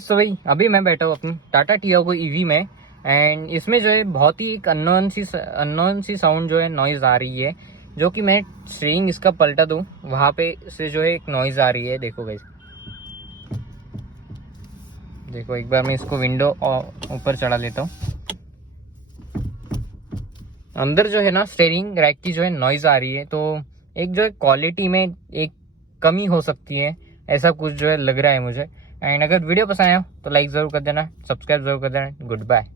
तो भाई अभी मैं बैठा हूँ अपनी टाटा टियागो ईवी में एंड इसमें जो है बहुत ही एक अननोन सी साउंड जो है नॉइज आ रही है, जो कि मैं स्टीयरिंग इसका पलटा दूं वहां पे से जो है एक नॉइज आ रही है। देखो गाइस, देखो एक बार मैं इसको विंडो ऊपर चढ़ा लेता हूँ। अंदर जो है ना स्टीयरिंग रैक की जो है नॉइज आ रही है, तो एक जो है क्वालिटी में एक कमी हो सकती है, ऐसा कुछ जो है लग रहा है मुझे। एंड अगर वीडियो पसंद आया तो लाइक ज़रूर कर देना, सब्सक्राइब ज़रूर कर देना। Good bye.